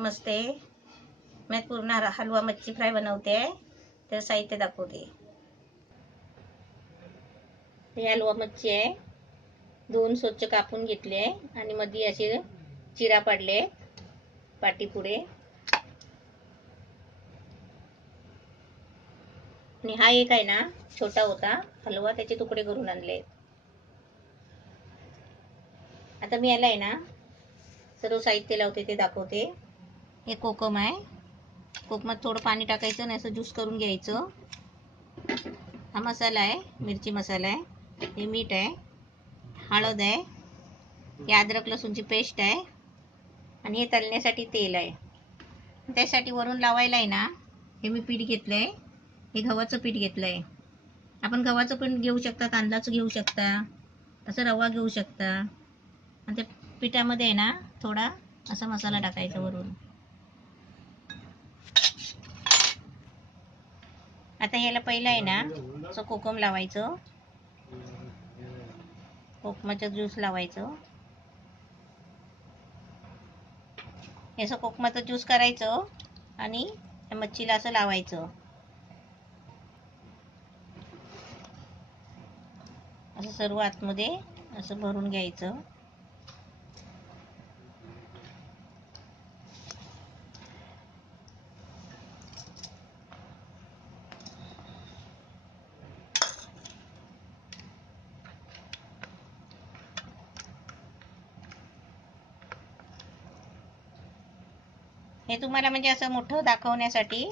नमस्ते. मैं पूर्ण हलवा मच्छी फ्राय बनवते आहे. तर साहित्य दाखवते. हे हलवा मच्छी आहे. दोन स्वच्छ कापून घेतले आहे आणि मध्ये असे चिरा पाडले पाटीपुढे. आणि हा एक आहे ना छोटा होता हलवा, त्याचे तुकडे करून आणले. आता मी याला आहे ना सर्व साहित्य लावते ते दाखवते. हे कोकम आहे. कोकमात थोडं पाणी टाकायचं आणि असं ज्यूस करून घ्यायचं. हा मसाला आहे, मिरची मसाला आहे. हे मीठ आहे, हळद आहे, हे अद्रक लसूणची पेस्ट आहे आणि हे तळण्यासाठी तेल आहे. त्यासाठी वरून लावायला आहे ना हे मी पीठ घेतलंय. हे गव्हाचं पीठ घेतलंय. आपण गव्हाचं पीठ घेऊ शकता, तांदळाचं घेऊ शकता, असं रवा घेऊ शकता. आणि त्या पिठामध्ये आहे ना थोडा असा मसाला टाकायचा वरून. आता याला पहिलं आहे ना असं कोकम लावायचं, कोकमाचं ज्यूस लावायचं. असं कोकमाचं ज्यूस करायचं आणि त्या मच्छीला असं लावायचं. असं सर्व आतमध्ये असं भरून घ्यायचं. हे तुम्हाला म्हणजे असं मोठं दाखवण्यासाठी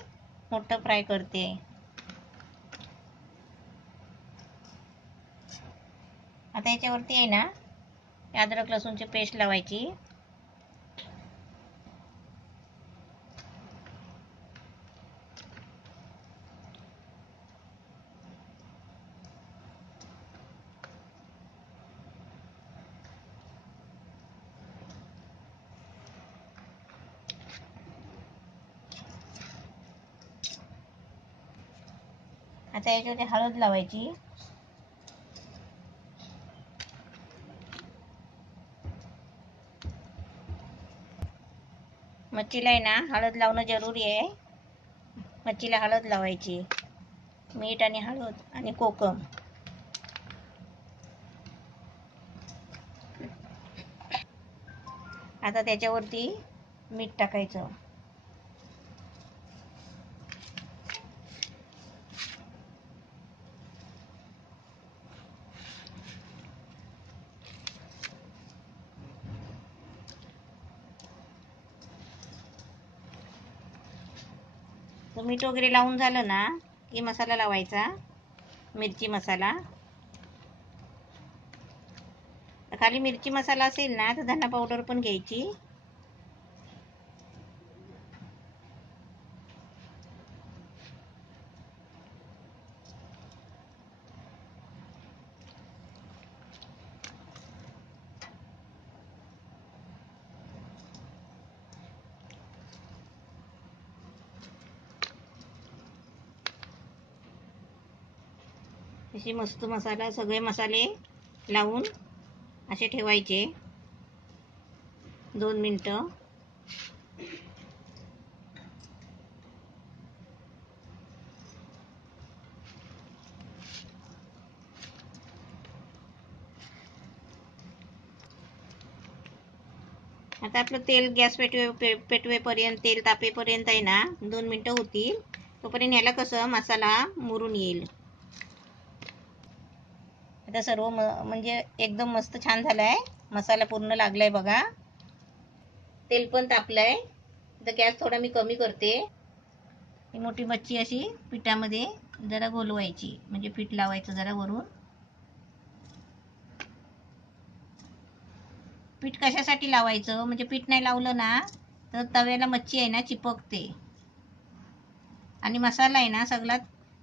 मोठं फ्राय करते. आता याच्यावरती आहे ना अद्रक लसूणची पेस्ट लावायची. आता याच्यावरती हळद लावायची. मच्छीला आहे ना हळद लावणं जरुरी आहे. मच्छीला हळद लावायची, मीठ आणि हळद आणि कोकम. आता त्याच्यावरती मीठ टाकायचं. मीठ वगैरे लावून झालं ना की मसाला लावायचा, मिरची मसाला. खाली मिरची मसाला असेल ना तर धना पावडर पण घ्यायची. असे मस्त मसाला सगळे मसाले लावून असे ठेवायचे 2 मिनिटं. आता आपलं तेल गॅस पेटवेपर्यंत, तेल तापेपर्यंत आहे ना 2 मिनिटं होतील. तोपर्यंत ह्याला कसं मसाला मुरून येईल. आता सर्व म्हणजे एकदम मस्त छान झालाय. मसाला पूर्ण लागलाय बघा. तेल पण तापलंय. तर गॅस थोडा मी कमी करते. ही मोठी मच्छी अशी पिठामध्ये जरा घोलवायची, म्हणजे पीठ लावायचं जरा वरून. पीठ कशासाठी लावायचं, म्हणजे पीठ नाही लावलं ना तर तव्याला मच्छी आहे ना चिपकते आणि मसाला आहे ना सगळा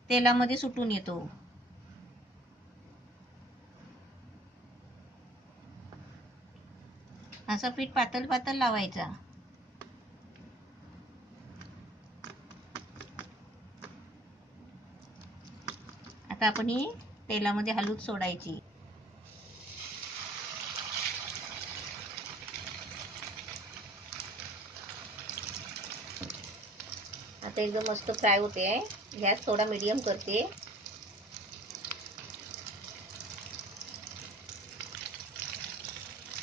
तेलामध्ये सुटून येतो. असं पीठ पातळ पातळ लावायचा. आता आपण ही तेलामध्ये हलवून सोडायची. आता एकदम मस्त फ्राय होते आहे. गॅस थोडा मीडियम करते.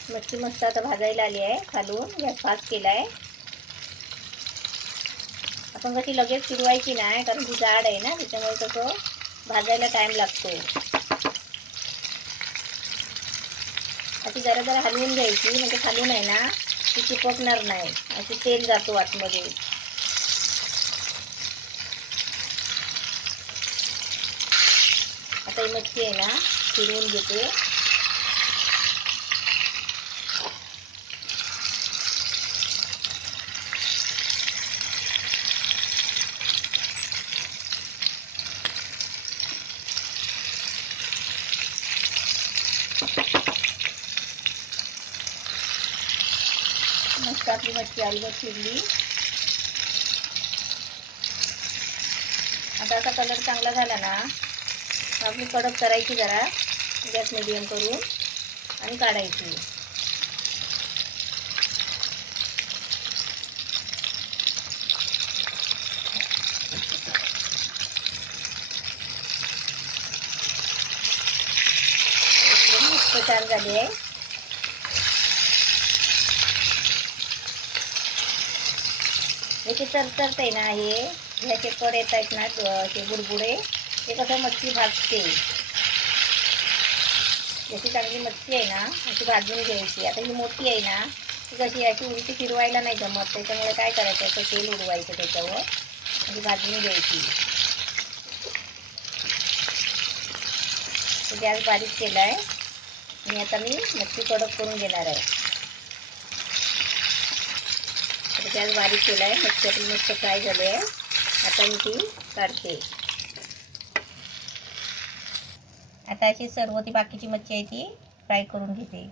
मच्छी मस्त आता भाजायला आली आहे. खालून गॅस फास्ट केलाय. आपण कशी लगेच फिरवायची नाही, कारण ती जाड आहे ना, त्याच्यामुळे कसं भाजायला टाइम लागतो. अशी जरा जरा हलवून घ्यायची, म्हणजे खालून आहे ना ती चिपकणार नाही, अशी तेल जातो आतमध्ये. आता ही मच्छी आहे ना फिरवून घेते. मस्त आपली मच्छी अलगद फिरली. आता असा कलर चांगला झाला ना, आपली कडक करायची जरा, गॅस मीडियम करून आणि काढायची. मस्त छान झाली आहे. याचे तरतरत आहे ना, हे ह्याचे कड येत आहेत ना, ते बुडबुडे, ते कसं मच्छी भाजते. याची चांगली मच्छी आहे ना अशी भाजून घ्यायची. आता ही मोठी आहे ना, ती कशी अशी उलटी फिरवायला नाही जमत, त्याच्यामुळे काय करायचं, असं तेल उडवायचं त्याच्यावर आणि भाजून घ्यायची. गॅस बारीक केलाय आणि आता मी मच्छी कडक करून घेणार आहे. गॅस बारीक केलाय. मच्छी आपली मस्त फ्राय झाली आहे. आता मी ती काढते. आता अशी सर्व ती बाकीची मच्छी आहे ती फ्राय करून घेते.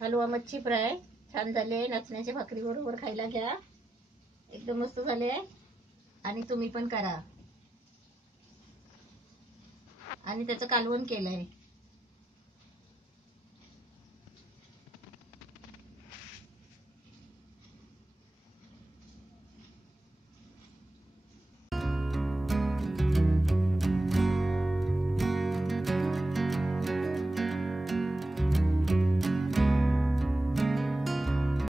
हलवा मच्छी फ्राय छान झाले. नाचण्याच्या भाकरी बरोबर खायला घ्या. एकदम मस्त झाले आणि तुम्ही पण करा. आणि त्याचं कालवण केलंय.